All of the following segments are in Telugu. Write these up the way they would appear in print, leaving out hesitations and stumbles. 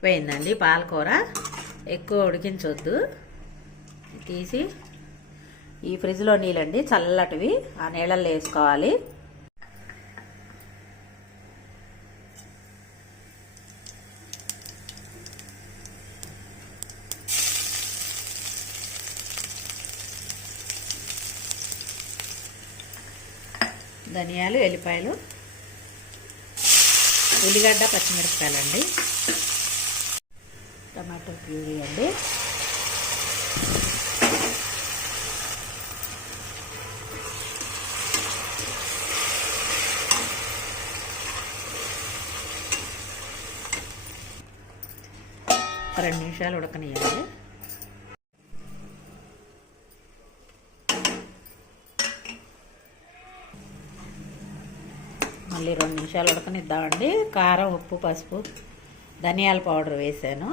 ఉడికిపోయిందండి పాలకూర. ఎక్కువ ఉడికించొద్దు. తీసి ఈ ఫ్రిడ్జ్లో నీళ్ళండి చల్లటివి, ఆ నీళ్ళల్లో వేసుకోవాలి. ధనియాలు, ఎల్లిపాయలు, ఉల్లిగడ్డ, పచ్చిమిరపకాయలండి, టమాటో ప్యూరీ అండి, ఒక 2 నిమిషాలు ఉడకనియాలి. మళ్ళీ 2 నిమిషాలు ఉడకనిద్దామండి. కారం, ఉప్పు, పసుపు, ధనియాల పౌడర్ వేసాను.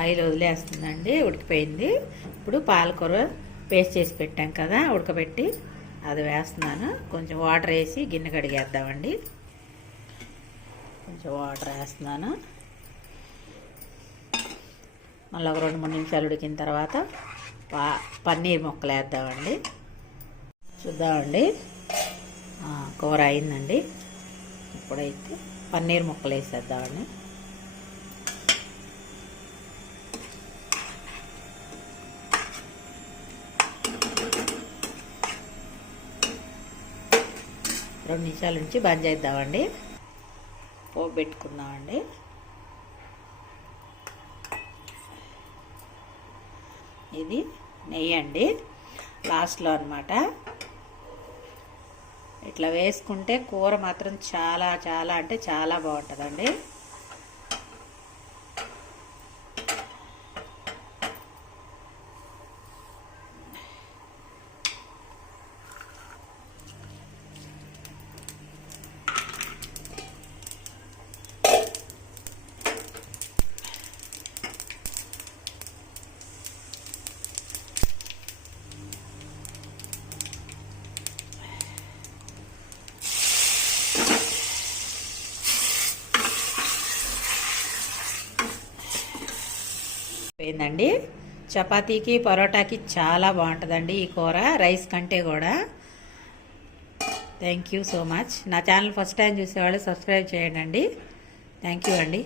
ఆయిల్ వదిలేస్తుందండి. ఉడికిపోయింది. ఇప్పుడు పాలకూర పేస్ట్ చేసి పెట్టాం కదా ఉడకబెట్టి, అది వేస్తున్నాను. కొంచెం వాటర్ వేసి గిన్నె కడిగేద్దామండి. కొంచెం వాటర్ వేస్తున్నాను. మళ్ళీ ఒక 2-3 నిమిషాలు ఉడికిన తర్వాత పన్నీర్ ముక్కలు వేద్దామండి. చూద్దామండి, కూర అయిందండి. ఇప్పుడైతే పన్నీర్ ముక్కలు వేసేద్దామండి. రెండు నిమిషాల నుంచి బంద్ చేద్దామండి. పోపు పెట్టుకుందామండి. ఇది నెయ్యి అండి, లాస్ట్లో అన్నమాట. ఇట్లా వేసుకుంటే కూర మాత్రం చాలా చాలా అంటే చాలా బాగుంటుందండి. పోయిందండి. చపాతీకి, పరోటాకి చాలా బాగుంటుందండి ఈ కూర, రైస్ కంటే కూడా. Thank you so much. నా ఛానల్ ఫస్ట్ టైం చూసేవాళ్ళు సబ్స్క్రైబ్ చేయండి. థ్యాంక్ యూ అండి.